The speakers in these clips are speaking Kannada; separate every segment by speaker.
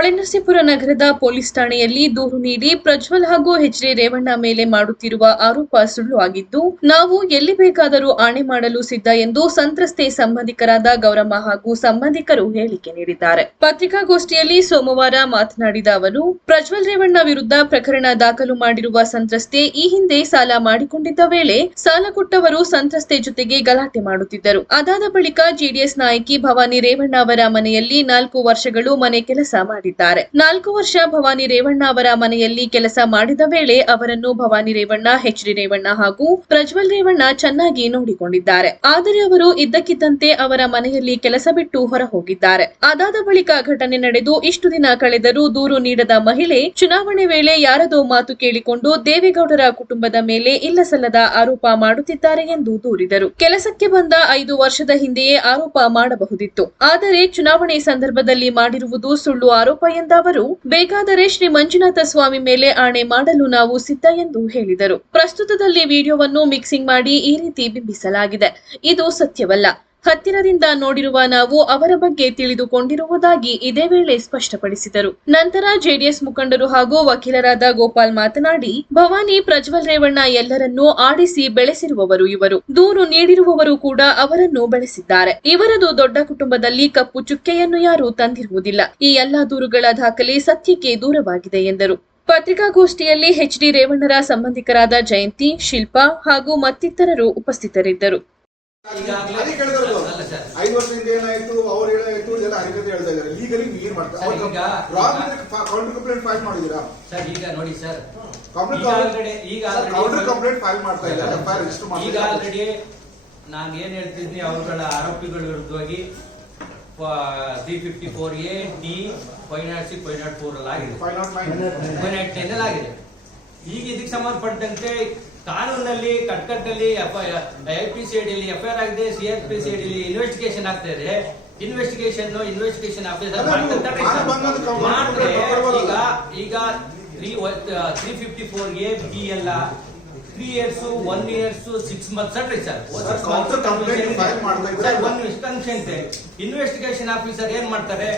Speaker 1: ಹೊಳೆನರಸೀಪುರ ನಗರದ ಪೊಲೀಸ್ ಠಾಣೆಯಲ್ಲಿ ದೂರು ನೀಡಿ ಪ್ರಜ್ವಲ್ ಹಾಗೂ ಎಚ್ ಡಿ ರೇವಣ್ಣ ಮೇಲೆ ಮಾಡುತ್ತಿರುವ ಆರೋಪ ಸುಳ್ಳು ಆಗಿದ್ದು ನಾವು ಎಲ್ಲಿ ಬೇಕಾದರೂ ಆಣೆ ಮಾಡಲು ಸಿದ್ಧ ಎಂದು ಸಂತ್ರಸ್ತೆ ಸಂಬಂಧಿಕರಾದ ಗೌರಮ್ಮ ಹಾಗೂ ಸಂಬಂಧಿಕರು ಹೇಳಿಕೆ ನೀಡಿದ್ದಾರೆ. ಪತ್ರಿಕಾಗೋಷ್ಠಿಯಲ್ಲಿ ಸೋಮವಾರ ಮಾತನಾಡಿದ ಅವರು, ಪ್ರಜ್ವಲ್ ರೇವಣ್ಣ ವಿರುದ್ಧ ಪ್ರಕರಣ ದಾಖಲು ಮಾಡಿರುವ ಸಂತ್ರಸ್ತೆ ಈ ಹಿಂದೆ ಸಾಲ ಮಾಡಿಕೊಂಡಿದ್ದ ವೇಳೆ ಸಾಲ ಕೊಟ್ಟವರು ಸಂತ್ರಸ್ತೆ ಜೊತೆಗೆ ಗಲಾಟೆ ಮಾಡುತ್ತಿದ್ದರು. ಅದಾದ ಬಳಿಕ ಜೆಡಿಎಸ್ ನಾಯಕಿ ಭವಾನಿ ರೇವಣ್ಣ ಅವರ ಮನೆಯಲ್ಲಿ ನಾಲ್ಕು ವರ್ಷಗಳು ಮನೆ ಕೆಲಸ ಮಾಡಿದ್ದಾರೆ ನಾಲ್ಕು ವರ್ಷ ಭವಾನಿ ರೇವಣ್ಣ ಅವರ ಮನೆಯಲ್ಲಿ ಕೆಲಸ ಮಾಡಿದ ವೇಳೆ ಅವರನ್ನು ಭವಾನಿ ರೇವಣ್ಣ ಎಚ್ ಡಿ ರೇವಣ್ಣ ಹಾಗೂ ಪ್ರಜ್ವಲ್ ರೇವಣ್ಣ ಚೆನ್ನಾಗಿ ನೋಡಿಕೊಂಡಿದ್ದಾರೆ. ಆದರೆ ಅವರು ಇದ್ದಕ್ಕಿದ್ದಂತೆ ಅವರ ಮನೆಯಲ್ಲಿ ಕೆಲಸ ಬಿಟ್ಟು ಹೊರ ಹೋಗಿದ್ದಾರೆ ಅದಾದ ಬಳಿಕ ಘಟನೆ ನಡೆದು ಇಷ್ಟು ದಿನ ಕಳೆದರೂ ದೂರು ನೀಡದ ಮಹಿಳೆ ಚುನಾವಣೆ ವೇಳೆ ಯಾರದೋ ಮಾತು ಕೇಳಿಕೊಂಡು ದೇವೇಗೌಡರ ಕುಟುಂಬದ ಮೇಲೆ ಇಲ್ಲಸಲ್ಲದ ಆರೋಪ ಮಾಡುತ್ತಿದ್ದಾರೆ ಎಂದು ದೂರಿದರು. ಕೆಲಸಕ್ಕೆ ಬಂದ ಐದು ವರ್ಷದ ಹಿಂದೆಯೇ ಆರೋಪ ಮಾಡಬಹುದಿತ್ತು. ಆದರೆ ಚುನಾವಣೆ ಸಂದರ್ಭದಲ್ಲಿ ಮಾಡಿರುವುದು ಸುಳ್ಳು ಆರೋಪ ಎಂದ ಅವರು, ಬೇಕಾದರೆ ಶ್ರೀ ಮಂಜುನಾಥ ಸ್ವಾಮಿ ಮೇಲೆ ಆಣೆ ಮಾಡಲು ನಾವು ಸಿದ್ಧ ಎಂದು ಹೇಳಿದರು. ಪ್ರಸ್ತುತದಲ್ಲಿ ವಿಡಿಯೋವನ್ನು ಮಿಕ್ಸಿಂಗ್ ಮಾಡಿ ಈ ರೀತಿ ಬಿಂಬಿಸಲಾಗಿದೆ. ಇದು ಸತ್ಯವಲ್ಲ. ಹತ್ತಿರದಿಂದ ನೋಡಿರುವ ನಾವು ಅವರ ಬಗ್ಗೆ ತಿಳಿದುಕೊಂಡಿರುವುದಾಗಿ ಇದೇ ವೇಳೆ ಸ್ಪಷ್ಟಪಡಿಸಿದರು. ನಂತರ ಜೆಡಿಎಸ್ ಮುಖಂಡರು ಹಾಗೂ ವಕೀಲರಾದ ಗೋಪಾಲ್ ಮಾತನಾಡಿ, ಭವಾನಿ ಪ್ರಜ್ವಲ್ ರೇವಣ್ಣ ಎಲ್ಲರನ್ನೂ ಆಡಿಸಿ ಬೆಳೆಸಿರುವವರು ಇವರು. ದೂರು ನೀಡಿರುವವರು ಕೂಡ ಅವರನ್ನು ಬೆಳೆಸಿದ್ದಾರೆ. ಇವರದು ದೊಡ್ಡ ಕುಟುಂಬದಲ್ಲಿ ಕಪ್ಪು ಚುಕ್ಕೆಯನ್ನು ಯಾರೂ ತಂದಿರುವುದಿಲ್ಲ. ಈ ಎಲ್ಲಾ ದೂರುಗಳ ದಾಖಲೆ ಸತ್ಯಕ್ಕೆ ದೂರವಾಗಿದೆ ಎಂದರು. ಪತ್ರಿಕಾಗೋಷ್ಠಿಯಲ್ಲಿ ಎಚ್ ಡಿ ರೇವಣ್ಣರ ಸಂಬಂಧಿಕರಾದ ಜಯಂತಿ, ಶಿಲ್ಪಾ ಹಾಗೂ ಮತ್ತಿತರರು ಉಪಸ್ಥಿತರಿದ್ದರು.
Speaker 2: ಅದೇ ಕೇಳಿದ್ರು. ಐದು ವರ್ಷದಿಂದ ಏನಾಯ್ತು ಅವ್ರು ಏನಾಯ್ತು ಎಲ್ಲ ಹರಿಕತೆ ಹೇಳ್ತಾ ಇದಾರೆ ಲೀಗಲಿ ಏನ್ ಮಾಡ್ತಾರೆ?
Speaker 3: ಈಗ-
Speaker 2: ಕೌಂಟರ್ ಕಂಪ್ಲೇಂಟ್ ಫೈಲ್ ಮಾಡಿದೀರಾ
Speaker 3: ಸರ್ ಈಗ ನೋಡಿ ಸರ್. ಈಗ
Speaker 2: ಕೌಂಟರ್ ಕಂಪ್ಲೇಂಟ್ ಫೈಲ್ ಮಾಡ್ತಾ ರಿಜಿಸ್ಟರ್
Speaker 3: ಆಲ್ರೆಡಿ ನಾನು ಏನ್ ಹೇಳ್ತಿದ್ನಿ ಅವುಗಳ ಆರೋಪಿಗಳ ವಿರುದ್ಧವಾಗಿ three fifty four A D five nought six five nought four ಅಲ್ಲಿ ಆಗಿದೆ
Speaker 2: five nought nine
Speaker 3: five nought ten ಅಲ್ಲಿ ಆಗಿದೆ ಈಗ ಇದಕ್ಕೆ ಸಂಬಂಧಪಟ್ಟಂತೆ ಕಾನೂನಲ್ಲಿ ಕಟ್ಕಟ್ಟಲ್ಲಿ L P C F I R ಆಗಿದೆ ಸಿ ಆರ್ ಪಿ ಸಿ ಅಡಿಯಲ್ಲಿ ಇನ್ವೆಸ್ಟಿಗೇಷನ್ ಆಗ್ತಾ ಇದೆ. Investigation investigation officer. ಈಗ ಈಗ three three fifty four A B ಎಲ್ಲ three years one years six months alright sir one ಇನ್ಸ್ಟನ್ಷನ್ investigation officer ಏನ್ ಮಾಡ್ತಾರೆ?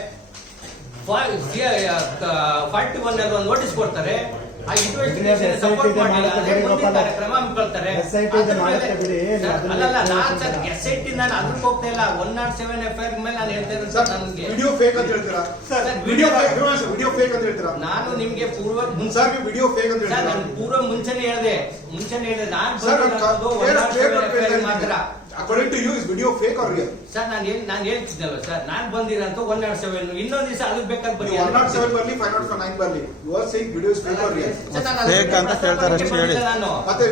Speaker 3: ಫಾರ್ಟಿ ಒನ್ ಅಲ್ಲಿ ಒಂದು ನೋಟಿಸ್ ಕೊಡ್ತಾರೆ. ಆ ಇನ್ವೆಸ್ಟಿಗೇಷನ್ ಸಪೋರ್ಟ್ ಮಾಡಿಲ್ಲ ಅಂದ್ರೆ ಮುಂದಿನ ಕಾರ್ಯಕ್ರಮ ಹಮ್ಮಿಕೊಳ್ತಾರೆ ಅಲ್ಲಲ್ಲ ನಾನ್ ಸರ್. ಎಸ್ ಐ ಟಿ ನಾನು ಅದಕ್ಕೆ ಹೋಗ್ತಾ ಇಲ್ಲ. One nought seven F I ಮೇಲೆ ನಾನು ಹೇಳ್ತಾ ಇರೋದು ಸರ್ ನನಗೆ.
Speaker 2: ವಿಡಿಯೋ ಫೇಕ್ ಅಂತ ಹೇಳ್ತೀರಾ?
Speaker 3: ಸರ್,
Speaker 2: ವಿಡಿಯೋ ವಿಡಿಯೋ ಫೇಕ್ ಅಂತ ಹೇಳ್ತೀರಾ?
Speaker 3: ನಾನು ನಿಮ್ಗೆ ಪೂರ್ವ
Speaker 2: ಸರ್ ವಿಡಿಯೋ ಫೇಕ್ ಅಂತ ಹೇಳ್ತೀರಾ?
Speaker 3: ನಾನು ಪೂರ್ವ ಮುಂಚೆನೆ ಹೇಳಿದೆ. ಮುಂಚೆನೆ ಹೇಳಿದೆ. ನಾನು ಮಾತ್ರ.
Speaker 2: According to you is video fake or real
Speaker 3: sir ನಾನು ಏನ್ ನಾನು ಹೇಳ್ತಿದ್ದಲ್ಲ ಸರ್ ನಾನು ಬಂದಿರಂತ ಒನ್ ನಾಟ್ ಸೆವೆನ್ ಇನ್ನೊಂದ್ ದಿವಸ ಅದು ಬೇಕಾದ ಬನ್ನಿ.
Speaker 2: ಒನ್ ನಾಟ್ ಸೆವೆನ್ ಬರ್ಲಿ ಫೈವ್ ನಾಟ್ ನೈನ್ ಬರ್ಲಿ. You are saying video is fake or real
Speaker 4: fake ಅಂತ ಹೇಳ್ತಾರೆ ಅಷ್ಟೇ ಹೇಳಿ.
Speaker 3: ನಾನು.
Speaker 2: ಮತ್ತೆ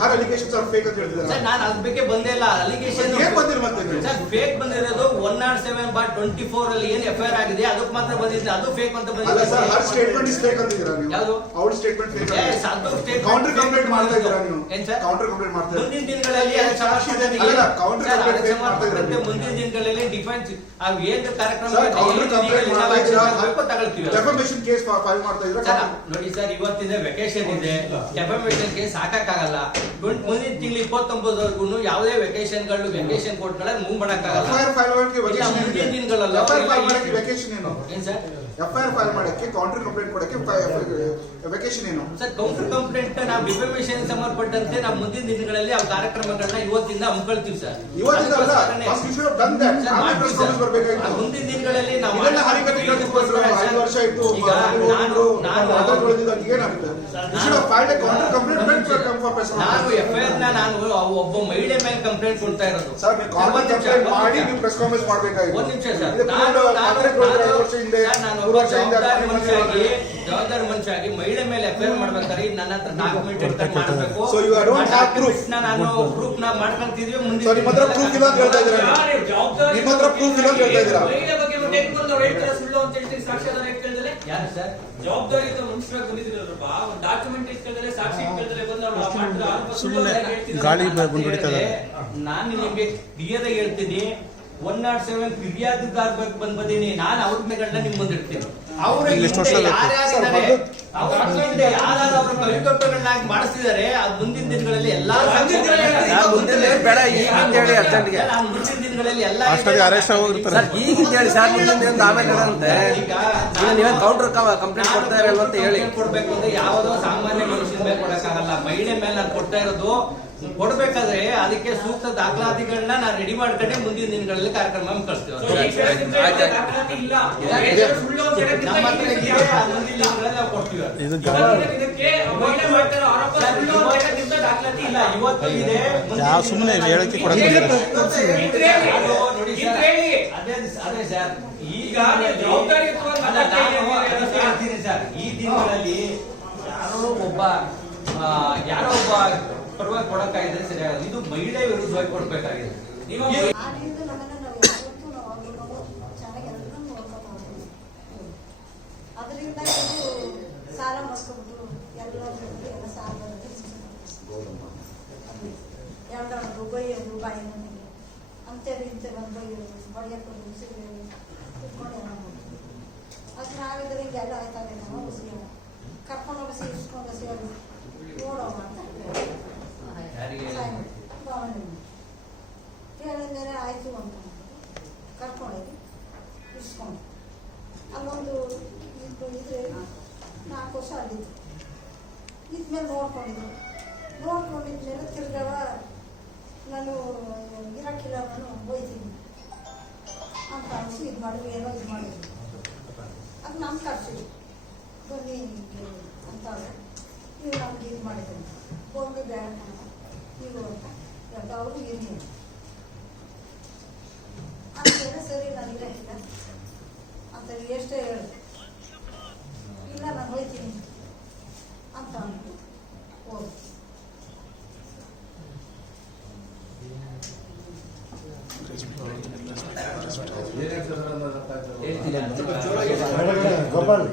Speaker 2: ಹರ್ ಅಲಿಗೇಷನ್ಸ್ ಆರ್ ಫೇಕ್ ಅಂತ
Speaker 3: ಸರ್
Speaker 2: ಹೇಳ್ತಿದ್ದಾರೆ
Speaker 3: ನಾನು ಅದ್ರ ಬಗ್ಗೆ ಬಂದೇ ಇಲ್ಲ. ಅಲಿಗೇಷನ್
Speaker 2: ಏನ್ ಬಂದಿರ ಮತ್ತೆ?
Speaker 3: ಸರ್ ಫೇಕ್ ಬಂದಿರೋದು one nought seven bar twenty four ಅಲ್ಲಿ ಏನ್ ಎಫ್ ಐ ಆರ್ ಆಗಿದೆ ಅದಕ್ಕೆ ಮಾತ್ರ ಬಂದಿದ್ದೆ. ಅದು ಫೇಕ್ ಅಂತ
Speaker 2: ಬಂದಿಲ್ಲ ಸರ್ ಹರ್ ಸ್ಟೇಟ್ಮೆಂಟ್
Speaker 3: ಬಂದಿದೆ
Speaker 2: ಇಸ್ ಫೇಕ್ ಅಂತಿದ್ದೀರಾ ನೀವು?
Speaker 3: ಯಾವುದು?
Speaker 2: ಅವ್ರ statement fake
Speaker 3: statement
Speaker 2: counter complaint ಮಾಡ್ತಾ ಇದ್ದೀರಾ ನೀವು?
Speaker 3: ಏನ್ ಸರ್?
Speaker 2: ಕೌಂಟರ್ ಕಂಪ್ಲೇಂಟ್ ಮಾಡ್ತಾ ಇದ್ದೀರಾ?
Speaker 3: ಮುಂದಿನ ದಿನಗಳಲ್ಲಿ ಅದಕ್ಕೆ ಮುಂದಿನ ದಿನಗಳಲ್ಲಿ ಡಿಫೆನ್ಸ್ ಏನು ಕಾರ್ಯಕ್ರಮ ನೋಡಿ ಸರ್ ಇವತ್ತಿನ ವೆಕೇಶನ್ ಇದೆ. ಡೆಫಮೇಷನ್ ಕೇಸ್ ಹಾಕಕ್ಕಾಗಲ್ಲ. ಮುಂದಿನ ತಿಂಗಳು ಇಪ್ಪತ್ತೊಂಬತ್ತವರೆಗೂ ಯಾವುದೇ ವೆಕೇಶನ್ಗಳು ವೆಕೇಶನ್ ಕೋರ್ಟ್ಗಳಲ್ಲಿ ಮೂವ್ ಮಾಡಕ್ಕಾಗಲ್ಲ. ಮುಂದಿನ ದಿನಗಳಲ್ಲ.
Speaker 2: ಏನ್
Speaker 3: ಸರ್?
Speaker 2: ಎಫ್ಐಆರ್ ಫೈಲ್ ಮಾಡಕ್ಕೆ ಕೌಂಟರ್ ಕಂಪ್ಲೇಂಟ್ ಕೊಡಕ್ಕೆ ವೆಕೇಶನ್ ಏನು?
Speaker 3: ಸರ್ ಕೌಂಟರ್ ಕಂಪ್ಲೇಂಟ್ ನಾವು ಡಿಫಮೇಷನ್ ಸಂಬಂಧಪಟ್ಟಂತೆ ನಾವು ಮುಂದಿನ ದಿನಗಳಲ್ಲಿ ಆ ಕಾರ್ಯಕ್ರಮಗಳನ್ನ ಇವತ್ತಿಂದ ಹಮ್ಮಿಕೊಳ್ತೀವಿ ಸರ್.
Speaker 2: ಇವತ್ತಿಂದ ಅಲ್ಲ first you should done that
Speaker 3: ಮುಂದಿನ ದಿನಗಳಲ್ಲಿ ನಾವು
Speaker 2: ಆಯ್ತು
Speaker 3: ನಾನು ನಾನು ಒಬ್ಬ ಮಹಿಳೆ ಮೇಲೆ ಕಂಪ್ಲೇಂಟ್ ಕೊಡ್ತಾ ಇರೋದು.
Speaker 2: ಸರ್ ನೀವು
Speaker 3: ಒಂದ್ ನಿಮಿಷ,
Speaker 2: ಕಂಪ್ಲೇಂಟ್ ಮಾಡಿ ನೀವು ಪ್ರೆಸ್ ಕಾನ್ಫರೆನ್ಸ್ ಮಾಡಬೇಕಾಗಿತ್ತು
Speaker 3: ಒಂದ್ ನಿಮಿಷ ಸರ್ ನಾನು ಜವಾಬ್ದಾರಿ
Speaker 2: ಮನುಷ್ಯ
Speaker 3: ಮನುಷ್ಯಾಗಿ ಜವಾಬ್ದಾರಿ ಮನುಷ್ಯಾಗಿ ಮಹಿಳೆ ಮೇಲೆ ಎಫ್ ಐ ಆರ್ ಮಾಡ್ಬೇಕಾದ್ರೆ ಈಗ ನನ್ನ ಹತ್ರ ಡಾಕ್ಯುಮೆಂಟ್ ಮಾಡಬೇಕು. ನಾನು ಪ್ರೂಫ್ನ ಮಾಡ್ಕೊಂತಿದ್ವಿ ಮುಂದೆ
Speaker 2: ನಿಮ್ಮ ಹತ್ರ ಪ್ರೂಫ್ ಇಲ್ಲ ಅಂತ ಹೇಳ್ತಾ ಇದ್ದೀರಾ ನೀವು? ನಿಮ್ಮ ಹತ್ರ ಪ್ರೂಫ್ ಇಲ್ಲ ಅಂತ ಹೇಳ್ತಾ ಇದ್ದೀರಾ?
Speaker 5: ಮಹಿಳೆ ಬಗ್ಗೆ ಬಂದವ್ರು ಹೇಳ್ತಾರೆ ಸುಳ್ಳು ಅಂತ ಹೇಳ್ತೀರಿ ಸಾಕ್ಷ್ಯಾಧಾರ ಇಟ್ಕೊಳ್ದಲೆ
Speaker 3: ಯಾರು ಸರ್?
Speaker 5: ಬಾ ಒಂದು ಡಾಕ್ಯುಮೆಂಟ್ ಇಟ್ಕೊಂಡ್ರೆ ಸಾಕ್ಷಿ ಬಂದು ಆರೋಪ ಸುಳ್ಳು ಅಂತ.
Speaker 4: ಗಾಳಿ ಬ- ಗುಂಡುಡಿತಾ ಇದ್ದಾರೆ.
Speaker 3: ನಾನು ನಿಮಗೆ ಕ್ಲಿಯರ್ ಆಗಿ ಹೇಳ್ತೀನಿ. ಒನ್ ನಾಟ್ ಸೆವೆನ್ ಫಿರ್ಯಾದಿದಾರ್ ಬಗ್ಗೆ ಬಂದ್ ಬಂದೀನಿ. ನಾನು ಅವ್ರ ಮೇಗಳನ್ನ ನಿಮ್ ಮುಂದೆ ಮಾಡಿಸ್ತಿದ್ದಾರೆ ಅದು ಮುಂದಿನ ದಿನಗಳಲ್ಲಿ ಎಲ್ಲಾ
Speaker 4: ಬೇಡ ಈಗ ಅಂತ ಹೇಳಿ ಅರ್ಜೆಂಟ್ಗೆ.
Speaker 3: ಮುಂದಿನ ದಿನಗಳಲ್ಲಿ ಎಲ್ಲ
Speaker 6: ಅರೆಸ್ಟ್ ಆಗೋಗಿರ್ತಾರೆ
Speaker 4: ಸರ್ ಈಗ ಅಂತ ಹೇಳಿ ಸರ್ ಮುಂದಿನ ದಿನ ಆಮೇಲೆ ಇರಂತೆ
Speaker 3: ಈಗ
Speaker 4: ನೀವೇನ್ ಕೌಂಟರ್ ಕಂಪ್ಲೇಂಟ್ ಕೊಡ್ತಾ ಇರಲ್ವ ಅಂತ ಹೇಳಿ.
Speaker 3: ಕೊಡ್ಬೇಕು ಅಂದ್ರೆ ಯಾವುದೋ ಸಾಮಾನ್ಯ ಮನುಷ್ಯನ ಮೇಲೆ ಕೊಡಕ್ಕಾಗಲ್ಲ. ಮಹಿಳೆ ಮೇಲೆ ನಾನು ಕೊಡ್ತಾ ಇರೋದು. ಕೊಡ್ಬೇಕಾದ್ರೆ ಅದಕ್ಕೆ ಸೂಕ್ತ ದಾಖಲಾತಿಗಳನ್ನ ನಾ ರೆಡಿ ಮಾಡ್ಕೊಂಡೆ ಮುಂದಿನ ದಿನಗಳಲ್ಲಿ ಕಾರ್ಯಕ್ರಮ ಕಳಿಸ್ತೀವಿ.
Speaker 6: ಯಾವ ಸುಮ್ಮನೆ
Speaker 5: ಹೇಳಕ್ಕೆ
Speaker 3: ಅದು ಸರ್,
Speaker 5: ಈಗ
Speaker 3: ಈ ದಿನಗಳಲ್ಲಿ ಯಾರೋ ಒಬ್ಬ ಯಾರೋ ಒಬ್ಬ ಪರವಾಗಿ ಕೊಡಕ್ಕಾಗಿದೆ ಸರಿ ಆಗಲ್ಲ. ಇದು ಮಹಿಳೆ ವಿರುದ್ಧವಾಗಿ ಕೊಡ್ಬೇಕಾಗಿದೆ.
Speaker 5: ನೀವು.
Speaker 7: ಅದರಿಂದ ಸಾಲ ಎಲ್ಲ ಎಲ್ಲ ಸಾಲ ಬರುತ್ತೆ ಎರಡು ಅಂತ ದುಬೈ ನನಗೆ ಅಂತೇಳಿ ಇಂತೇಳಿ ಒಂದು ಬೈ ಹೊಡೆಯಕ್ಕೆ ಕುತ್ಕೊಂಡು ಎಲ್ಲ ಮಾಡ್ತೀವಿ ಅದು ನಾವಿದ್ರೆ ಹಿಂಗೆಲ್ಲ ಆಯ್ತಾರೆ ನಾವು ಉಸಿರು ಕರ್ಕೊಂಡು ಹೋಗಿ ಇಸ್ಕೊಂಡು ಸೇರಿ ನೋಡೋ ಮಾಡ್ತಾರೆ
Speaker 3: ಯಾರಿಗೆ
Speaker 7: ಹೇಳಿದ್ಮೇಲೆ ಆಯಿತು ಅಂತ ಕರ್ಕೊಂಡೋಗಿ ಇಸ್ಕೊಂಡು ಅಲ್ಲೊಂದು ಇದು ಇದ್ರೆ ನೋಡ್ಕೊಂಡು ಇದ್ಮೇಲೆ ನೋಡ್ಕೊಂಡಿದ್ದು ನೋಡ್ಕೊಂಡಿದ್ಮೇಲೆ ತಿರ್ಗವ ನಾನು ಇರಕ್ಕಿಲ್ಲ ನಾನು ಬೈತೀನಿ ಅಂತ ಅನಿಸಿ ಇದು ಮಾಡಿದ್ರು ಏನೋ ಇದು ಮಾಡಿದ್ರು ಅದು ನಮ್ಮ ಖರ್ಚು ಬನ್ನಿ ಅಂತ ನೀವು ನಮ್ಗೆ ಇದು ಮಾಡಿದ್ರು. ಒಂದು ಬೇಡ ನೀವು ಅಂತ. ಎಲ್ಲವರು ಇರಲಿ. ಅಂತ ಸರಿ ನಾನು ಇರಕ್ಕಿಲ್ಲ ಅಂತ ಎಷ್ಟೇ ಹೇಳು. ಇಲ್ಲ, ನಾನು ಹೋಯ್ತೀನಿ. ಅಂದ್ರು ಹೋಗಿ
Speaker 8: ಗೋಪಾಲ್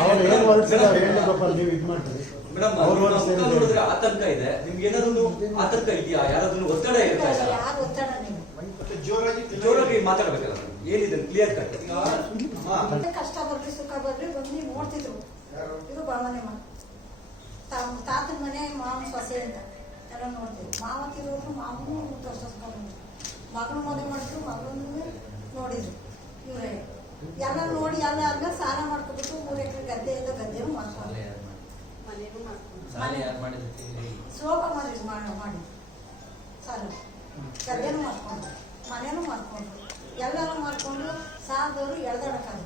Speaker 8: ಅವ್ರು ಏನು ಹೊರಡ್ಸಿಲ್ಲ ಹೇಳಿ ಗೋಪಾಲ್ ನೀವು ಇದು ಮಾಡ್ತೀರಿ
Speaker 9: ಮೇಡಮ್ ನೋಡಿದ್ರೆ ಆತಂಕ ಇದೆ. ನಿಮ್ಗೆ ಏನಾದ್ರು ಆತಂಕ ಇದೆಯಾ? ಯಾರಾದ್ರೂ ಒತ್ತಡ ಇರುತ್ತೆ
Speaker 2: ಜೋರಾಗಿ
Speaker 9: ಮಾತಾಡ್ಬೇಕಲ್ಲ ಏನಿದೆ? ಕ್ಲಿಯರ್ ಕಟ್
Speaker 7: ಕಷ್ಟ ಬರ್ಲಿ ಸುಖ ಬರ್ಲಿ ಬಂದು ನೋಡ್ತಿದ್ರು. ಇದು ಬಾಮನೆ ಮನೆ ತಾ- ತಾತನ ಮನೆ ಮಾವನ ಸೊಸೆ ಅಂತ ಎಲ್ಲ ನೋಡ್ತೀವಿ ಮಾವ ಮಾವನೂ ತೋರಿಸ್ಕೊಂಡು ಮಗನ ಮದುವೆ ಮಾಡಿದ್ರು ಮಗನೂ ನೋಡಿದ್ರು ಇವರೇ. ಎಲ್ಲ ನೋಡಿ ಎಲ್ಲ ಆದ್ಮೇಲೆ ಸಾಲ ಮಾಡ್ಕೊಬಿಟ್ಟು ಮೂರು ಎಕರೆ ಗದ್ದೆ ಇದ್ದ ಗದ್ದೆನೂ ಮಾಡ್ಕೊಂಡು ಮನೆಗೂ ಮಾಡ್ಕೊಂಡು
Speaker 3: ಮಾಡಿದ್ರೆ?
Speaker 7: ಶೋಭ ಮಾಡಿ ಮಾಡಿ ಮಾಡಿ. ಸಾಲ. ಗದ್ದೆನೂ ಮಾಡ್ಕೊಂಡು ಮನೇನು ಮಾಡ್ಕೊಂಡು ಎಲ್ಲರೂ ಮಾಡ್ಕೊಂಡು ಸಾಲದವರು ಎಳ್ದಾಡಕ್ಕಾಗ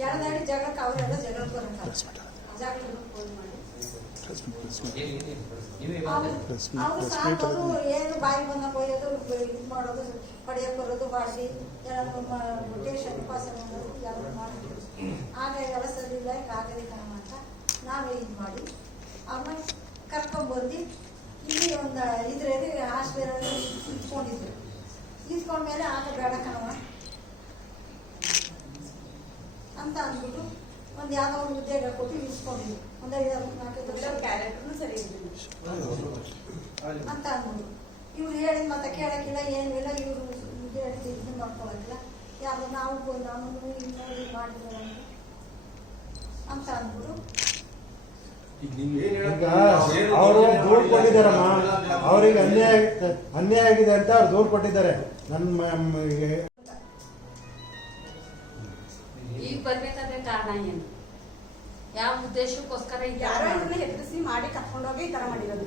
Speaker 7: ಎಳ್ದಾಡಿ ಜಗಳಕ್ಕೆ ಅವರೆಲ್ಲ ಜಗಳಕ್ಕೆ ಬರೋಕ್ಕಾಗ ಜಗಳಕ್ಕೆ ಫೋನ್ ಮಾಡಿ. ಅವ್ರು
Speaker 6: ಅಲ್ಲಿ.
Speaker 7: ಏನು ಬಾಯಿ ಬಂದ ಕೊಯ್ಯೋದು ಇದು ಮಾಡೋದು ಪಡೆಯಕ್ಕೆ ಬರೋದು ಬಾಡಿಸಿ ಎಲ್ಲ ಟೇಷನ್ ಪಾಸ್ ಮಾಡೋದು ಎಲ್ಲ ಮಾಡಿದ್ರು ಆಗ ಎಲ್ಲ ಸರಿ ಇಲ್ಲ ಕಾಗದಿ ಕಣ ಅಂತ ನಾವೇ ಇದು ಮಾಡಿ ಆಮೇಲೆ ಕರ್ಕೊಂಡ್ಬಂದು ಇಲ್ಲಿ ಒಂದು ಇದ್ರಲ್ಲಿ ಹಾಸ್ಪಿಟಲ್ ಇಟ್ಕೊಂಡಿದ್ರು ಇಟ್ಕೊಂಡ್ಮೇಲೆ ಆಗ ಬೇಡ ಕಣವ ಅಂತ ಅಂದ್ಬಿಟ್ಟು ಒಂದು ಯಾವುದೋ ಒಂದು ಉದ್ಯೋಗ ಕೊಟ್ಟು ಇಸ್ಕೊಂಡಿದ್ರು ಅಂತ ಅಂದ್ರು ಇವ್ರು ಹೇಳಿದ ಮತ್ತೆ ಕೇಳಕ್ಕಿಲ್ಲ ಏನಿಲ್ಲ ಇವರು ಹೇಳಿದ ಇದನ್ನ ಮಾಡ್ಕೊಳಕ್ಕಿಲ್ಲ. ಯಾರು ನಾವು ಇನ್ನೊಂದು ಮಾಡಿದ್ರು ಅಂತ. ಅಂದ್ಬಿಟ್ಟು.
Speaker 8: ಈಗ ಅವರು ದೂರು ಕೊಟ್ಟಿದ್ದಾರಮ್ಮ ಅವ್ರಿಗೆ ಅನ್ಯಾಯ ಅನ್ಯಾಯ ಆಗಿದೆ ಅಂತ ಅವ್ರು ದೂರು ಕೊಟ್ಟಿದ್ದಾರೆ ನನ್ನ
Speaker 10: ಈಗ ಬರ್ಬೇಕಾದ್ರೆ ಕಾರಣ ಏನು? ಯಾವ ಉದ್ದೇಶಕ್ಕೋಸ್ಕರ
Speaker 11: ಯಾರೋ ಇದನ್ನ ಹೆದರಿಸಿ ಮಾಡಿ ಕರ್ಕೊಂಡೋಗಿ ಈ ತರ ಮಾಡಿರೋದು.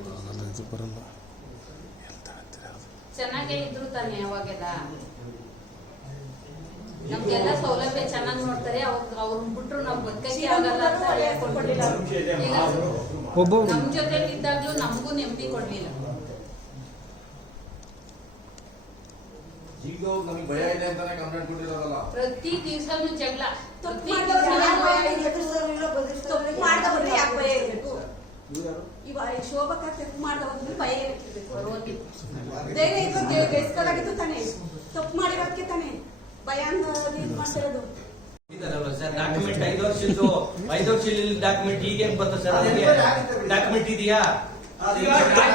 Speaker 10: ಚೆನ್ನಾಗೇ ಇದ್ರು ತಾನೆ ಅವಾಗೆಲ್ಲ. ನಮ್ಗೆಲ್ಲ ಸೌಲಭ್ಯ ಚೆನ್ನಾಗಿ ನೋಡ್ತಾರೆ. ಅವ್ರ ಅವ್ರನ್ನ ಬಿಟ್ರು ನಾವ್ ಬದುಕಕ್ಕೆ ಆಗಲ್ಲ ಅಂತ ಹೇಳ್ಕೊಂಡಿಲ್ಲ ನಮ್ ಜೊತೆ ಇದ್ದಾಗ್ಲೂ ನಮಗೂ ನೆಮ್ಮದಿ ಕೊಡ್ಲಿಲ್ಲ.
Speaker 2: ಈಗ ನಮ್ಗೆ ಭಯ ಇದೆ ಅಂತಾನೆ ಕಂಪ್ಲೇಂಟ್ ಕೊಟ್ಟಿರೋದಲ್ಲ.
Speaker 10: ಪ್ರತಿ ದಿವ್ಸನೂ ಜಗಳ. ಪ್ರತಿ
Speaker 11: ಭಯ ತಪ್ಪು ಮಾಡಿದವ್ರಿಗೆ ಭಯ ಇರಬೇಕು? ಇವಾಗ ಶೋಭಕ್ಕ ತಪ್ಪು ಮಾಡಿದವ್ರಿಗೆ ಭಯ ಇರ್ತಿರ್ಬೇಕು. ಧೈರ್ಯ ಗೆಸ್ಕೊಳ್ಳಾಗಿತ್ತು ತಾನೆ. ತಪ್ಪು ಮಾಡಿರೋದಕ್ಕೆ ತಾನೇ. ಭಯ ಅಂದ್ರೆ ಇದು ಮಾಡ್ತಿರೋದು.
Speaker 3: ಡಾಕ್ಯುಮೆಂಟ್ ಐದು ವರ್ಷದ್ದು ಐದು ವರ್ಷ ಡಾಕ್ಯುಮೆಂಟ್ ಈಗ ಹೆಂಗ್ ಬರ್ತದೆ ಸರ್ ಡಾಕ್ಯುಮೆಂಟ್ ಇದೆಯಾ?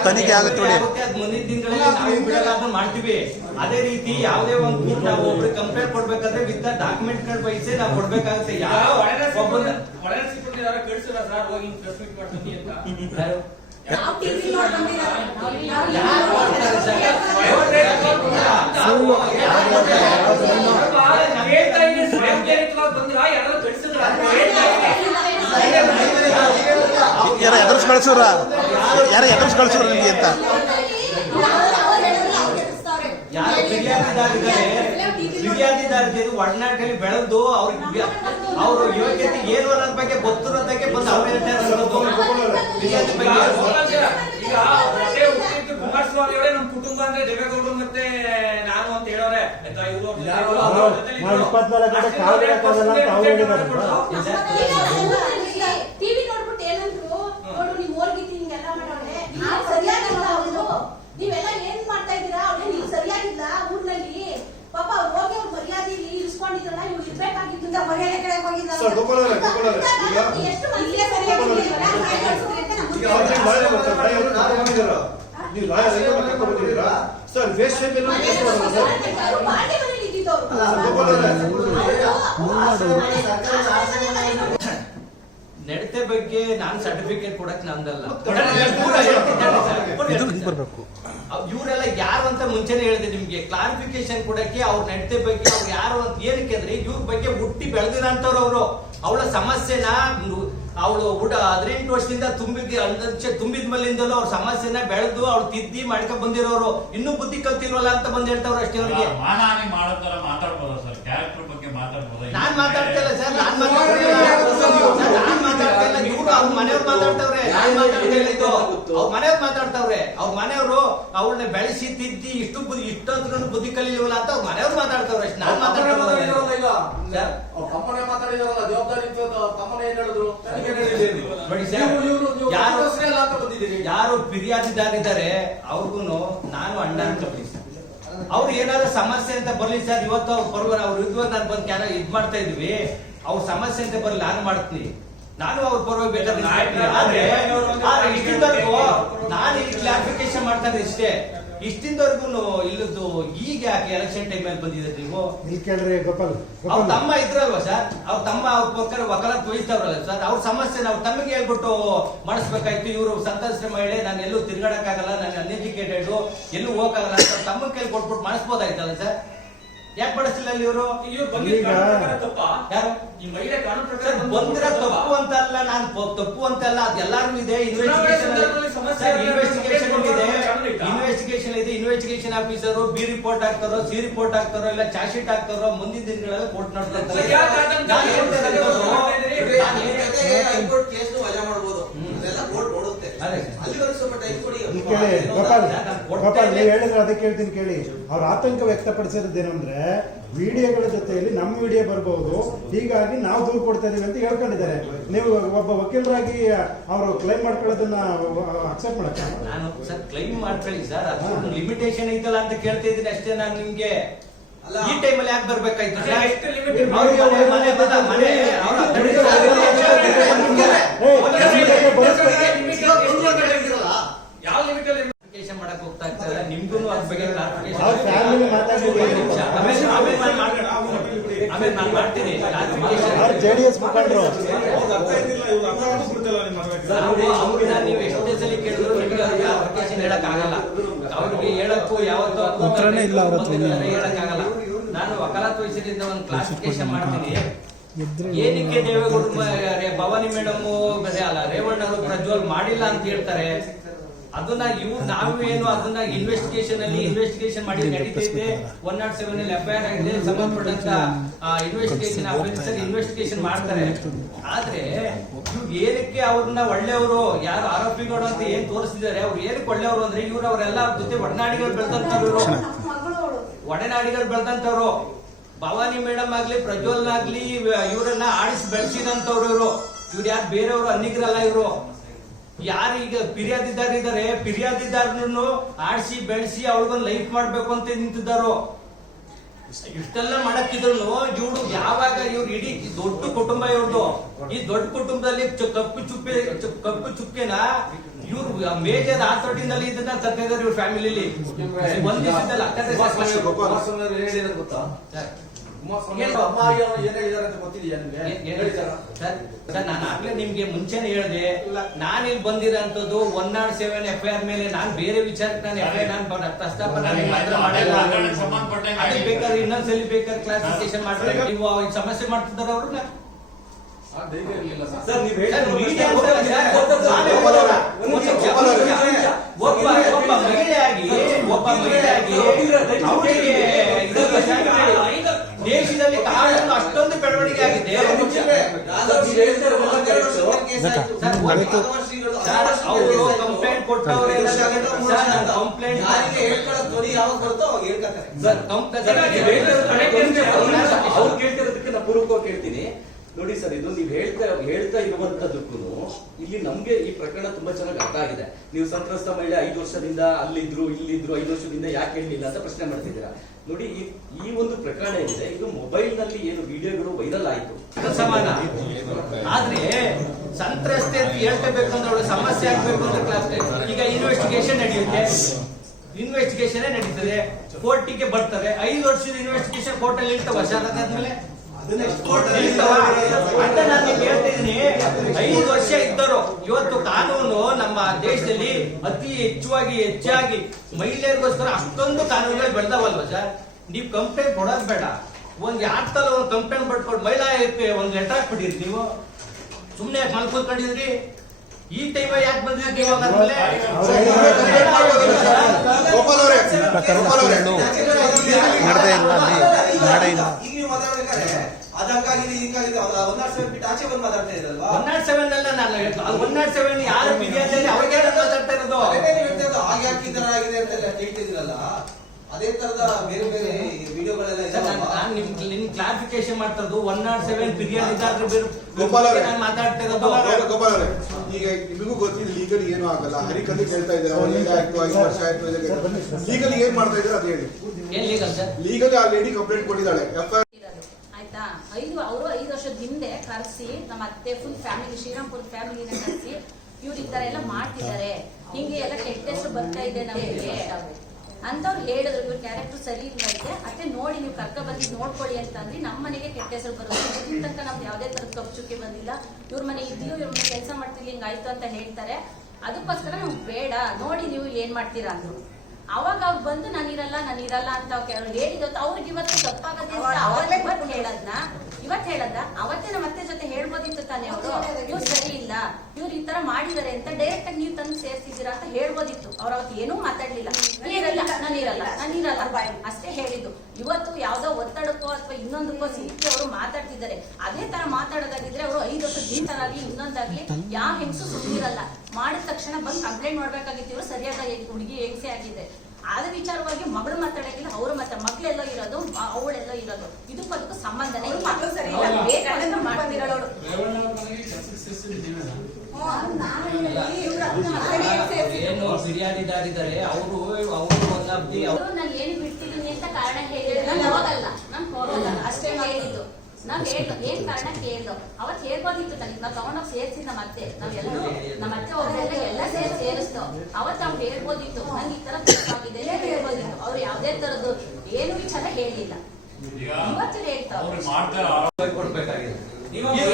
Speaker 6: ತನಿಖೆ ಆಗುತ್ತೆ ನೋಡಿ.
Speaker 3: ಮುಂದಿನ ದಿನಗಳಲ್ಲಿ ನಾವು ಬಿಡಲ್ಲ ಅದನ್ನ ಮಾಡ್ತೀವಿ. ಅದೇ ರೀತಿ ಯಾವುದೇ ಒಂದು ದೂರ ನಾವು ಒಬ್ರು ಕಂಪ್ಲೇಂಟ್ ಕೊಡ್ಬೇಕಾದ್ರೆ ವಿತ್ ಡಾಕ್ಯುಮೆಂಟ್ಗಳು ಬಯಸಿ ನಾವು ಕೊಡ್ಬೇಕಾಗುತ್ತೆ.
Speaker 5: ಸರ್ ಹೋಗಿ ಪ್ರೆಸ್ ಮೀಟ್ ಮಾಡ್ತೀನಿ ಅಂತ.
Speaker 6: ಎದುರಿಸ್ ಯಾರ ಎದುರಿಸ್ ಕಳಿಸಿದ್ರು ನಿಮಗೆ ಅಂತ
Speaker 3: ಯಾರು ಒಡನಾಟಲ್ಲಿ ಬೆಳೆದು ಅವ್ರಿಗೆ ಅವರು ಯೋಗ್ಯತೆ ಏನು ಅನ್ನೋದ್ರ ಬಗ್ಗೆ ಗೊತ್ತಿರೋದಕ್ಕೆ ಬಂದು ಅವ್ರ ಇರೋದು ಫಿರ್ಯಾದಿ ಬಗ್ಗೆ
Speaker 5: ಈಗ ಹುಟ್ಟಿದ್ದು ಕುಮಾರಸ್ವಾಮಿ ಅವರೇ ನಮ್ಮ ಕುಟುಂಬ ಅಂದ್ರೆ ದೇವೇಗೌಡರು ಮತ್ತೆ ನಾನು ಅಂತ ಹೇಳೋರೆ ಆಯ್ತಾ ಇವ್ರು.
Speaker 8: ಇಪ್ಪತ್ನಾಲ್ಕು ಗಂಟೆ
Speaker 5: ಅಷ್ಟೇ
Speaker 8: ಕಾವು
Speaker 5: ಬೇರೆ
Speaker 8: ಇಡಕ್ಕಾಗಲ್ಲ ಅಂತ ಅವ್ರು ಹೇಳಿದ್ದಾರೆ.
Speaker 11: ಟಿವಿ ನೋಡ್ಬಿಟ್ಟು ಏನಂದ್ರು ನೋಡು ನೀವು ಹೋಲ್ಗಿತ್ತಿ ಹಿಂಗೆಲ್ಲ ಮಾಡೋಳೆ ನಾವು ಸರಿಯಾಗಿಲ್ಲ ಅವ್ರು ನೀವೆಲ್ಲ ಏನ್ ಮಾಡ್ತಾ ಇದ್ದೀರಾ ಅವ್ರು ನೀವು ಸರಿಯಾಗಿಲ್ಲ ಊರ್ನಲ್ಲಿ ಪಾಪ ಅವ್ರು ಹೋಗಿ ಅವ್ರ ಮರ್ಯಾದೆ ಇರಿಸ್ಕೊಂಡಿದ್ರಲ್ಲ ಇವ್ರು ಇರ್ಬೇಕಾಗಿತ್ತು
Speaker 7: ಇಂಥ ಮರ್ಯಾದೆ ಕೆಳಗೆ ಹೋಗಿದ್ದಾರೆ.
Speaker 2: ಸರ್, ಗೋಪಾಲರೇ, ಗೋಪಾಲರೇ, ಈಗ-
Speaker 11: ಎಷ್ಟು ಮಂದಿಗೆ ಸರಿಯಾಗಿಲ್ಲ ಅಂತ
Speaker 2: ಈಗ ಅವ್ರಿಗೆ ಲಾಯರ್ ಬರ್ತಾರೆ, ಲಾಯರ್ ಕರ್ಕೊಂಡು ಬಂದಿದ್ದೀರಾ? ನೀವು ಲಾಯರ್ ಐದು ಕರ್ಕೊಂಡು ಬಂದಿದ್ದೀರಾ ಸರ್ ವೇಸ್ಟ್ ಟೈಮ್ ಎಲ್ಲ ಮಾಡೋಣ ಸರ್
Speaker 11: ಬಾಡಿ
Speaker 3: ಬಗ್ಗೆ ನಾನು ಸರ್ಟಿಫಿಕೇಟ್ ಕೊಡಕ್ ನಂದಲ್ಲ ಇವರೆಲ್ಲ ಯಾರು ಅಂತ ಮುಂಚೆನೆ ಹೇಳಿದೆ ನಿಮ್ಗೆ ಕ್ಲಾರಿಫಿಕೇಶನ್ ಕೊಡಕ್ಕೆ ಅವ್ರ ನಡತೆ ಬಗ್ಗೆ ಅವ್ರು ಯಾರು ಅಂತ ಏನಕ್ಕೆ ಅಂದ್ರೆ ಇವ್ರ ಬಗ್ಗೆ ಹುಟ್ಟಿ ಬೆಳೆದಿರಂತವ್ರು ಅವರು ಅವಳ ಸಮಸ್ಯೆನ ಅವಳು ಊಟ ಹದಿನೆಂಟು ವರ್ಷದಿಂದ ತುಂಬಿ ತುಂಬಿದ ಮೇಲಿಂದಲೂ ಅವ್ರ ಸಮಸ್ಯೆನ ಬೆಳೆದು ಅವ್ಳು ತಿದ್ದಿ ಮಾಡ್ಕೊಂಡ್ ಬಂದಿರೋರು ಇನ್ನೂ ಬುದ್ಧಿ ಕಲ್ತಿಲ್ವಲ್ಲ ಅಂತ ಬಂದ್ ಹೇಳ್ತಾವ್ರು ಅಷ್ಟೇ ಅವ್ರಿಗೆ
Speaker 12: ಮಾನಹಾನಿ ಮಾಡೋ ತರ ಮಾತಾಡ್ಬೋದಾ ಸರ್ ಕ್ಯಾರೆಕ್ಟರ್ ಬಗ್ಗೆ ಮಾತಾಡ್ಬೋದಾ
Speaker 3: ನಾನ್ ಮಾತಾಡ್ತಿಲ್ಲ ಸರ್ ನಾನ್ ಮಾತಾಡ್ತಿಲ್ಲ ಮಾತಾಡ್ತವ್ರೆ ನಾನ್ ಇದು ಅವ್ರ ಮನೆಯವ್ರು ಮಾತಾಡ್ತವ್ರೆ. ಅವ್ರ ಮನೆಯವರು ಅವಳನ್ನ ಬೆಳೆಸಿ ತಿದ್ದಿ ಇಷ್ಟು ಬುದ್ಧಿ ಇಷ್ಟೊತ್ತು ಬುದ್ಧಿ ಕಲಿಲಿವಲ್ಲ ಅಂತ ಅವ್ರ ಮನೆಯವ್ರು ಮಾತಾಡ್ತವ್ರೆ ಅಷ್ಟೇ. ನಾನ್
Speaker 9: ತಮ್ಮನೆ ಮಾತಾಡಿದಾರಲ್ಲ ಜವಾಬ್ದಾರಿ ತಮ್ಮನೆ ಏನ್ ಹೇಳಿದ್ರು
Speaker 3: ನೋಡಿ ಸರ್ ಯಾರು ಯಾರು ಫಿರ್ಯಾದಿದಾರಿದ್ದಾರೆ ಅವ್ರಿಗೂ ನಾನು ಅಣ್ಣ ಅನ್ಕೊಳ್ತೀನಿ ಸರ್ ಅವ್ರು ಏನಾದ್ರು ಸಮಸ್ಯೆ ಅಂತ ಬರ್ಲಿ ಸರ್ ಇವತ್ತು ಅವ್ರು ಬರುವ ಅವ್ರ ವಿರುದ್ಧ ನಾನು ಬಂದು ಕ್ಯಾನ ಇದ್ ಮಾಡ್ತಾ ಇದ್ವಿ. ಅವ್ರ ಸಮಸ್ಯೆ ಅಂತ ಬರ್ಲಿ ನಾನು ಮಾಡ್ತೀನಿ. ನಾನು ಅವ್ರ ಪರವಾಗಿ ಇಷ್ಟಿಂದವರೆಗೂ ನಾನು ಇಲ್ಲಿ ಕ್ಲಾರಿಫಿಕೇಶನ್ ಮಾಡ್ತಾ ಇದ್ದೆ ಇಷ್ಟೇ. ಇಷ್ಟಿಂದವರೆಗೂ ಇಲ್ಲದ್ದು ಈಗ ಯಾಕೆ ಎಲೆಕ್ಷನ್ ಟೈಮ್ ಅಲ್ಲಿ ಬಂದಿದ್ದೀರಿ ನೀವು?
Speaker 8: ಇಲ್ಲಿ ಕೇಳ್ರಿ ಗೋಪಾಲ್
Speaker 3: ಅವ್ರ ತಮ್ಮ ಇದ್ರಲ್ವಾ ಸರ್? ಅವ್ರ ತಮ್ಮ ಅವ್ರ ಪಕ್ಕ ವಕಾಲತ್ ವಹಿಸ್ತವ್ರಲ್ಲ ಸರ್? ಅವ್ರ ಸಮಸ್ಯೆ ನಾವು ತಮಗೆ ಹೇಳ್ಬಿಟ್ಟು ಮಾಡಿಸ್ಬೇಕಾಯ್ತು. ಇವರು ಸಂತಸ್ತ್ರ ಮಹಿಳೆ ನಾನು ಎಲ್ಲೂ ತಿರ್ಗಾಡಕ್ಕಾಗಲ್ಲ ನಾನು ಅನ್ಎಜುಕೇಟೆಡ್ ಎಲ್ಲೂ ಹೋಗಕ್ಕಾಗಲ್ಲ ಅಂತ ತಮ್ಮ ಕೈಲಿ ಕೊಟ್ಬಿಟ್ಟು ಮಾಡಿಸ್ಬೋದಾಯ್ತಲ್ಲ ಸರ್? ಯಾಕೆ ಬಳಸಿಲ್ಲ ಅಲ್ಲಿ ಇವರು?
Speaker 5: ಇವ್ರು ತಪ್ಪು
Speaker 8: ಈಗ-
Speaker 5: ಕಾನೂನು ಪ್ರಕಾರ ತಪ್ಪಾ.
Speaker 3: ಬಂದಿರೋ ಅಂತ ಅಲ್ಲ ಅದೆಲ್ಲಾರು ಇದೆ. ಇನ್ವೆಸ್ಟಿಗೇಷನ್ ಇದೆ? ಇನ್ವೆಸ್ಟಿಗೇಷನ್ ಇದೆ. ಇನ್ವೆಸ್ಟಿಗೇಷನ್ ಆಫೀಸರ್ ಬಿ ರಿಪೋರ್ಟ್ ಹಾಕ್ತಾರೋ ಸಿ ರಿಪೋರ್ಟ್ ಹಾಕ್ತಾರೋ ಇಲ್ಲ ಚಾರ್ಜ್ ಶೀಟ್ ಹಾಕ್ತಾರೋ ಮುಂದಿನ ದಿನಗಳಲ್ಲಿ ಕೋರ್ಟ್
Speaker 5: ನೋಡ್ತಾರೆ ಯಾಕೆ
Speaker 3: ನಾನು ಹೇಳ್ತಾ ಇರೋದು? ನಾನು
Speaker 4: ಹೈಕೋರ್ಟ್ ಕೇಸ್ ವಜಾ ಮಾಡಬಹುದು
Speaker 3: ಹ್ಮ್.
Speaker 4: ಅದೆಲ್ಲ ಕೋರ್ಟ್
Speaker 8: ಗೋಪಾಲ್ ಗೋಪಾಲ್ ನೀವು ಹೇಳಿದ್ರೆ ಅದಕ್ಕೆ ಹೇಳ್ತೀನಿ ಕೇಳಿ. ಅವ್ರ ಆತಂಕ ವ್ಯಕ್ತಪಡಿಸಿರೋದೇನಂದ್ರೆ ವಿಡಿಯೋಗಳ ಜೊತೆಯಲ್ಲಿ ನಮ್ಮ ವಿಡಿಯೋ ಬರಬಹುದು ಹೀಗಾಗಿ ನಾವು ದೂರು ಕೊಡ್ತಾ ಇದೀವಿ ಅಂತ ಹೇಳ್ಕೊಂಡಿದ್ದಾರೆ. ನೀವು ಒಬ್ಬ ವಕೀಲರಾಗಿ ಅವರು ಕ್ಲೈಮ್ ಮಾಡ್ಕೊಳ್ಳೋದನ್ನ ಅಕ್ಸೆಪ್ಟ್ ಮಾಡಕ್ಕ?
Speaker 3: ನಾನು ಸರ್ ಕ್ಲೈಮ್ ಮಾಡ್ಕೊಳ್ಳಿ ಸರ್. ಅದು ಲಿಮಿಟೇಷನ್ ಐತಲ್ಲ ಅಂತ ಕೇಳ್ತಾ ಇದ್ದೀನಿ ಅಷ್ಟೇ ನಾನು ನಿಮ್ಗೆ.
Speaker 4: ಅಲ್ಲ.
Speaker 3: ಈ ಟೈಮಲ್ಲಿ ಯಾಕೆ ಬರ್ಬೇಕಾಯ್ತು
Speaker 5: ಅದೇ
Speaker 3: ಸರ್
Speaker 5: ಎಷ್ಟು limit
Speaker 8: ಇದೆ?
Speaker 3: ಅವ್ರ ಮನೆ- ಮನೆ ಬದ- ಮನೆ ಅವ್ರ ಹದಿನೈದು ಸಾವಿರ
Speaker 5: ಯಾವ ಲಿಮಿಟ್ ಅಲ್ಲಿ
Speaker 3: application ಮಾಡಕ್ ಹೋಗ್ತಾ ಇರ್ತಾರೆ ನಿಮ್ಗೂ ಅದ್ರ ಬಗ್ಗೆ clarification
Speaker 8: ಅವ್ರ ಫ್ಯಾಮಿಲಿ
Speaker 3: ಒಂದ್ ನಿಮಿಷ. ಆಮೇಲೆ ಆಮೇಲೆ ನಾನು ಮಾಡ್- ಆಮೇಲೆ ನಾನು ಮಾಡ್ತೀನಿ clarification.
Speaker 8: ಅವ್ರ ಜೆ ಡಿ ಎಸ್ ಮುಖಂಡರು
Speaker 3: ನಾವು ಅವ್ರನ್ನ ನೀವು ಎಷ್ಟೇ ಸಲ ಕೇಳಿದ್ರು ನಿಮಗೆ ಅವ್ರಿಗೆ application ಹೇಳಕ್ ಆಗಲ್ಲ ಅವ್ರಿಗೆ ಹೇಳಕ್ಕೂ ಯಾವತ್ತೂ
Speaker 6: ಉತ್ತರನೇ ಇಲ್ಲ ಅವ್ರ ಹತ್ರ
Speaker 3: ಹೇಳಕ್ ಆಗಲ್ಲ ನಾನು ವಕಾಲತ್ ವಯಸ್ಸಿನಿಂದ ಒಂದು ಕ್ಲಾಸಿಫಿಕೇಶನ್ ಮಾಡ್ತೀನಿ. ಏನಕ್ಕೆ ದೇವೇಗೌಡ ಭವಾನಿ ಮೇಡಮ್ ಅಲ್ಲ ರೇವಣ್ಣ ಅವರು ಪ್ರಜ್ವಲ್ ಮಾಡಿಲ್ಲ ಅಂತ ಹೇಳ್ತಾರೆ. ಅದನ್ನ ಇವ್ ನಾವು ಏನು ಅದನ್ನ ಇನ್ವೆಸ್ಟಿಗೇಷನ್ ಅಲ್ಲಿ ಇನ್ವೆಸ್ಟಿಗೇಷನ್ ಮಾಡಿ ನಡೀತಿದೆ ಒನ್ ನಾಟ್ ಸೆವೆನ್ ಅಲ್ಲಿ ಎಫ್ಐಆರ್ ಆಗಿದೆ. ಸಂಬಂಧಪಟ್ಟಂತ ಇನ್ವೆಸ್ಟಿಗೇಷನ್ ಆಫೀಸರ್ ಇನ್ವೆಸ್ಟಿಗೇಷನ್ ಮಾಡ್ತಾರೆ. ಆದ್ರೆ ಇವ್ರು ಏನಕ್ಕೆ ಅವ್ರನ್ನ ಒಳ್ಳೆಯವರು ಯಾರು ಆರೋಪಿಗಳು ಅಂತ ಏನ್ ತೋರಿಸಿದ್ದಾರೆ? ಅವ್ರು ಏನಕ್ಕೆ ಒಳ್ಳೆಯವರು ಅಂದ್ರೆ ಇವ್ರು ಅವರೆಲ್ಲ ಅವ್ರ ಜೊತೆ ಒಡನಾಡಿಗಳು ಬೆಳೆದಂತವ್ರು ಇವ್ರು ಒಡನಾಡಿಗಳು ಬೆಳೆದಂತವ್ರು ಭವಾನಿ ಮೇಡಮ್ ಆಗ್ಲಿ ಪ್ರಜ್ವಲ್ ಆಗ್ಲಿ ಇವರನ್ನ ಆಡಿಸಿ ಬೆಳೆಸಿದಂತವ್ರು ಇವ್ರು. ಇವ್ರು ಯಾರು ಬೇರೆಯವರು ಅನ್ನಿಗ್ರಲ್ಲ ಇವರು. ಯಾರು ಈಗ ಫಿರ್ಯಾದಿದಾರ ಇದಾರೆ ಫಿರ್ಯಾದಿದಾರನನ್ನು ಆಡಿಸಿ ಬೆಳೆಸಿ ಅವ್ರಿಗೊಂದು ಲೈಫ್ ಮಾಡ್ಬೇಕು ಅಂತ ನಿಂತಿದ್ದಾರೋ ಇಷ್ಟೆಲ್ಲ ಮಾಡಕ್ಕಿದ್ರು ಇವ್ರು ಯಾವಾಗ ಇವ್ರು ಇಡೀ ದೊಡ್ಡ ಕುಟುಂಬ ಇವ್ರದ್ದು ಈ ದೊಡ್ಡ ಕುಟುಂಬದಲ್ಲಿ ಕಪ್ಪು ಚುಪ್ಪೆ ಕಪ್ಪು ಚುಕ್ಕೆನ ಇವ್ರು ಮೇಜರ್ನಲ್ಲಿ ಇದನ್ನ ತರ್ತಿದ್ದಾರೆ ಇವ್ರ ಫ್ಯಾಮಿಲಿಲಿ ಒಂದ್ ಸರ್, ನಾನು ಆಗ್ಲೇ ನಿಮ್ಗೆ ಮುಂಚೆನೆ ಹೇಳಿದೆ. ನಾನು ಇಲ್ಲಿ ಬಂದಿರೋಂಥದ್ದು one nought seven F I R ಮೇಲೆ ನಾನು ಬೇರೆ ವಿಚಾರಕ್ಕೆ ನಾನು ಎಫ್ ಐ ನಾನು ಅದಕ್ಕೆ ಬೇಕಾದ್ರೆ ಇನ್ನೊಂದ್ಸಲಿ ಬೇಕಾದ್ರೆ ಕ್ಲಾಸಿಫಿಕೇಶನ್ ಮಾಡ್ತಾರೆ ನೀವು ಅವ್ರಿಗೆ ಸಮಸ್ಯೆ ಮಾಡ್ತಿದ್ದಾರೆ ಅವ್ರನ್ನ.
Speaker 4: ಆ ಧೈರ್ಯ ಇರ್ಲಿಲ್ಲ ಸರ್.
Speaker 9: ನೀವು.
Speaker 3: ಒಬ್ಬ ಮಹಿಳೆಯಾಗಿ ಒಬ್ಬ ಮಹಿಳೆಯಾಗಿ ದೇಶದಲ್ಲಿ ಕಾನೂನು ಅಷ್ಟೊಂದು ಬೆಳವಣಿಗೆ ಆಗಿದೆ. ಅವರು ಕಂಪ್ಲೇಂಟ್ ಕೊಟ್ಟವ್ರೆ ಕಂಪ್ಲೇಂಟ್
Speaker 9: ಅವ್ರು ಕೇಳ್ತಿರೋದಕ್ಕೆ ನಾನು ಪೂರ್ವಕವಾಗಿ ಕೇಳ್ತೀನಿ ನೋಡಿ ಸರ್, ಇದು ನೀವು ಹೇಳ್ತಾ ಹೇಳ್ತಾ ಇರುವಂತದಕ್ಕೂ ಇಲ್ಲಿ ನಮ್ಗೆ ಈ ಪ್ರಕರಣ ತುಂಬಾ ಚೆನ್ನಾಗಿ ಅರ್ಥ ಆಗಿದೆ. ನೀವು ಸಂತ್ರಸ್ತ ಮಹಿಳೆ ಐದು ವರ್ಷದಿಂದ ಅಲ್ಲಿದ್ರು, ಇಲ್ಲಿದ್ರು, ಐದು ವರ್ಷದಿಂದ ಯಾಕೆ ಹೇಳಲಿಲ್ಲ ಅಂತ ಪ್ರಶ್ನೆ ಮಾಡ್ತಿದ್ದೀರಾ? ನೋಡಿ, ಈ ಒಂದು ಪ್ರಕರಣ ಏನಿದೆ, ಇದು ಮೊಬೈಲ್ನಲ್ಲಿ ಏನು ವಿಡಿಯೋಗಳು ವೈರಲ್ ಆಯ್ತು.
Speaker 3: ಸಮಾನ. ಆದ್ರೆ ಸಂತ್ರಸ್ತೆ ಅಂತ ಹೇಳ್ಕೋಬೇಕು ಅಂದ್ರೆ ಸಮಸ್ಯೆ ಆಗ್ಬೇಕು ಅಂದ್ರೆ ಕ್ಲಾಸ್ ಈಗ ಇನ್ವೆಸ್ಟಿಗೇಷನ್ ನಡೆಯುತ್ತೆ. ಇನ್ವೆಸ್ಟಿಗೇಷನ್ ನಡೀತದೆ. ಕೋರ್ಟಿಗೆ ಬರ್ತಾರೆ. ಐದು ವರ್ಷದ ಇನ್ವೆಸ್ಟಿಗೇಷನ್ ಕೋರ್ಟ್ ಅಲ್ಲಿ ಇರ್ತವೆ. ವರ್ಷ ಇರ್ತಾವ? ಅಂತ ನಾನು ಹೇಳ್ತಿದ್ದೀನಿ ಹೇಳ್ತಾ ಐದು ವರ್ಷ ಇದ್ದರು ಇವತ್ತು ಕಾನೂನು ನಮ್ಮ ದೇಶದಲ್ಲಿ ಅತಿ ಹೆಚ್ಚುವಾಗಿ ಹೆಚ್ಚಾಗಿ ಮಹಿಳೆಯರಿಗೋಸ್ಕರ ಅಷ್ಟೊಂದು ಕಾನೂನುಗಳು ಬೆಳೆದವಲ್ವ ಸರ್? ನೀವು ಕಂಪ್ಲೇಂಟ್ ಕೊಡೋದ್ ಬೇಡ. ಒಂದ್ ಯಾರ ತಲ ಒಂದು ಕಂಪ್ಲೇಂಟ್ ಪಡ್ಕೊಂಡು ಮಹಿಳಾ ಒಂದ್ ಲೆಟರ್ ಹಾಕ್ಬಿಟ್ಟಿರಿ ನೀವು? ಸುಮ್ನೆ ಯಾಕೆ ಮಲ್ಕೊಂಡ್ಕೊಂಡಿದ್ರಿ ಈ ಟೈಮ್ ಯಾಕೆ ಬಂದಿದ್ರಿ ನೀವು
Speaker 4: ಮಾತಾಡ್ಬೇಕಾದ್ರೆ ಅದಕ್ಕಾಗಿದೆ ಇದಕ್ಕಾಗಿದೆ ಒಂದ್ ವರ್ಷ ಬಿಟ್ಟು ಆಚೆ ಬಂದು ಮಾತಾಡ್ತಾ ಇದ್ರಲ್ವಾ
Speaker 3: ಒನ್ ನಾಟ್ ಸೆವೆನ್ ಅಲ್ಲ ನಾನು ಹೇಳ್ತು ಒನ್ ನಾಟ್ ಸೆವೆನ್ ಯಾರು ಬಿರಿಯಾನಿ ಅವ್ರಿಗೆ ಮಾತಾಡ್ತಾ ಇರೋದು.
Speaker 4: ಹೇಳ್ತಾ ಇರೋದು, ಹಾಗೆ ಯಾಕೆ ಈ ತರ ಆಗಿದೆ ಅಂತ ಎಲ್ಲ ಅದೇ ತರದ ಬೇರೆ ಬೇರೆ ವಿಡಿಯೋಗಳೆಲ್ಲ
Speaker 3: ನಾನ್- ನಿಮ್ ನಿಮ್ ಕ್ಲಾರಿಫಿಕೇಶನ್ ಮಾಡ್ತದ್ದು ಒನ್ ನಾಟ್ ಸೆವೆನ್ ಬಿರಿಯಾನಿ ಇದಾದ್ರೆ ಬೇರೆ
Speaker 2: ಗೋಪಾಲ್ ಅವರೇ.
Speaker 3: ನಾನು ಮಾತಾಡ್ತಾ ಇರೋದು.
Speaker 2: ಗೋಪಾಲ್- ಅವರೇ ಈಗ ನಿಮಗೂ ಗೊತ್ತಿಲ್ಲ ಲೀಗಲ್ ಏನು ಆಗಲ್ಲ. ಹರಿಕಲ್ಲಿ ಕೇಳ್ತಾ ಇದ್ದಾರೆ. ಅವ್ರು ಏನಾಯ್ತು ಐದು ವರ್ಷ ಆಯ್ತು ಲೀಗಲ್ ಏನ್ ಮಾಡ್ತಾ ಇದ್ದಾರೆ ಅದು ಹೇಳಿ.
Speaker 3: ಏನ್ ಲೀಗಲ್ ಸರ್?
Speaker 2: ಲೀಗಲ್ ಆ ಲೇಡಿ ಕಂಪ್ಲೇಂಟ್ ಕೊಟ್ಟಿದ್ದಾಳೆ. ಎಫ್
Speaker 10: ಇರೋದು ಆಯ್ತಾ? ಐದು, ಅವರು ಐದು ವರ್ಷದ ಹಿಂದೆ ಕರೆಸಿ, ನಮ್ಮ ಅತ್ತೆ ಫುಲ್ ಫ್ಯಾಮಿಲಿ ಶ್ರೀರಾಮ್ಪುರ ಫ್ಯಾಮಿಲಿನ ಕರೆಸಿ, ಇವ್ರು ಈ ತರ ಎಲ್ಲ ಮಾಡ್ತಿದ್ದಾರೆ. ಹಿಂಗೆ ಎಲ್ಲ ಕೆಟ್ಟ ಬರ್ತಾ ಇದೆ ನಮಗೆ. ಅಂತವ್ರು ಹೇಳಿದ್ರು, ಇವ್ರ ಕ್ಯಾರೆಕ್ಟರ್ ಸರಿ ಇಲ್ವಂತೆ ಅತ್ತೆ, ನೋಡಿ, ನೀವು ಕರ್ಕ ಬಂದು ನೋಡ್ಕೊಳ್ಳಿ ಅಂತ ಅಂದ್ರೆ ನಮ್ಮ ಮನೆಗೆ ಕೆಟ್ಟ ಹೆಸರು ಬರುತ್ತೆ. ಇದ್ರ ತನಕ ನಮ್ದು ಯಾವುದೇ ತರದ ಕಪ್ಚುಕೆ ಬಂದಿಲ್ಲ. ಇವ್ರ ಮನೆ ಇದೆಯೋ ಇವ್ರ ಮನೆ ಕೆಲಸ ಮಾಡ್ತಿಲ್ಲ ಹಿಂಗಾಯ್ತು ಅಂತ ಹೇಳ್ತಾರೆ. ಅದಕ್ಕೋಸ್ಕರ ನಮ್ಗೆ ಬೇಡ. ನೋಡಿ, ನೀವು ಏನ್ ಮಾಡ್ತೀರಾ ಅಂದ್ರು. ಅವಾಗ ಅವ್ರು ಬಂದು ನಾನಿರಲ್ಲ ನಾನಿರಲ್ಲ ಅಂತ ಅವ್ರು ಹೇಳಿದತ್ತು ಅವ್ರಿಗೆ ಇವತ್ತು ತಪ್ಪಾಗತ್ತೆ ಅಂತ ಅವಾಗಲೇ ಇವತ್ತು ಹೇಳದ್ನ? ಇವತ್ತು ಹೇಳದ್ನ? ಅವತ್ತೇ ನಮ್ಮ ಅತ್ತೆ ಜೊತೆ ಹೇಳ್ಬೋದಿತ್ತು ತಾನೇ ಅವರು? ಇವ್ರು ಸರಿ ಇಲ್ಲ. ಇವ್ರು ಈ ತರ ಮಾಡಿದಾರೆ ಅಂತ ಡೈರೆಕ್ಟ್ ಆಗಿ ನೀವು ತಂದು ಸೇರ್ಸಿದ್ದೀರಾ ಅಂತ ಹೇಳ್ಬೋದಿತ್ತು. ಅವ್ರ ಅವತ್ತು ಏನೂ ಮಾತಾಡ್ಲಿಲ್ಲ. ನೀರಲ್ಲ ನಾನಿರಲ್ಲ ನಾನಿರಲ್ಲ ಅಷ್ಟೇ ಹೇಳಿದ್ದು. ಇವತ್ತು ಯಾವ್ದೋ ಒತ್ತಡಕ್ಕೋ ಅಥವಾ ಇನ್ನೊಂದಕ್ಕೋ ಸಿಕ್ಕಿ ಅವರು ಮಾತಾಡ್ತಿದ್ದಾರೆ. ಅದೇ ತರ ಮಾತಾಡೋದಾಗಿದ್ರೆ ಅವರು ಐದು ವರ್ಷ ಜೀತರಾಗ್ಲಿ ಇನ್ನೊಂದಾಗ್ಲಿ ಯಾವ ಹೆಂಗಸು ಸುಮ್ಮನಿರಲ್ಲ ಮಾಡಿದ ತಕ್ಷಣ ಬಂದು ಕಂಪ್ಲೇಂಟ್ ಮಾಡ್ಬೇಕಾಗಿತ್ತು ಇವರು ಸರಿಯಾದ ಹುಡುಗಿ ಹೆಂಗಸೆ ಆಗಿದೆ. ಆದ ವಿಚಾರವಾಗಿ ಮಗಳು ಮಾತಾಡೋದಿಲ್ಲ ಅವರು ಮತ್ತೆ ಮಕ್ಳೆಲ್ಲೋ ಇರೋದು ಅವಳೆಲ್ಲ ಇರೋದು. ಇದಕ್ಕೂ ಅದಕ್ಕೂ ಸಂಬಂಧನೇ ಇಲ್ಲ.
Speaker 7: ಮಕ್ಳು ಸರಿ ಇಲ್ಲ.
Speaker 10: ಅವ್ರು ಅವರು
Speaker 7: ಅವರು ಹೇಳಿ ಇವ್ರ ಅಪ್ಪನ ಮನೆಗೆ ಸೇರ್ಸಿದ್ರು.
Speaker 3: ಏನು ಬಿರಿಯಾನಿದಾರಿದ್ದಾರೆ ಅವರು ಅವರು ಒನ್ ಆಫ್ ದಿ
Speaker 10: ಅವರು ನಾನು ಏನು ಬಿಡ್ತಿದ್ದೀನಿ ಅಂತ ಕಾರಣ ಹೇಳಿದ್ರು ನಾನು ಹೋಗಲ್ಲ ನಾನು ಹೋಗಲ್ಲ ಅಷ್ಟೇ ಹೇಳಿದ್ದು ನಾವ್ ಹೇಳ್ದು ಏನ್ ಕಾರಣ ಕೇಳ್ದು? ಅವತ್ ಹೇಳ್ಬೋದಿತ್ತು ನನಗೆ ನಾವ್ ತಗೊಂಡೋಗಿ ಸೇರ್ಸಿ ನಮ್ಮ ಅತ್ತೆ ನಾವೆಲ್ಲರೂ ನಮ್ಮ ಅತ್ತೆ ಒಬ್ಬರೆಲ್ಲ ಎಲ್ಲ ಸೇರಿ ಸೇರಿಸ್ತು. ಅವತ್ ನಾವ್ ಹೇಳ್ಬೋದಿತ್ತು. ನಂಗೆ ಈ ತರ ತಪ್ಪಾಗಿದೆ ಹೇಳ್ಬೋದಿತ್ತು. ಅವ್ರು ಯಾವ್ದೇ ತರದ್ದು ಏನು ವಿಚಾರ ಹೇಳಿಲ್ಲ. ಇವತ್ತು ಹೇಳ್ತಾವ್ರು.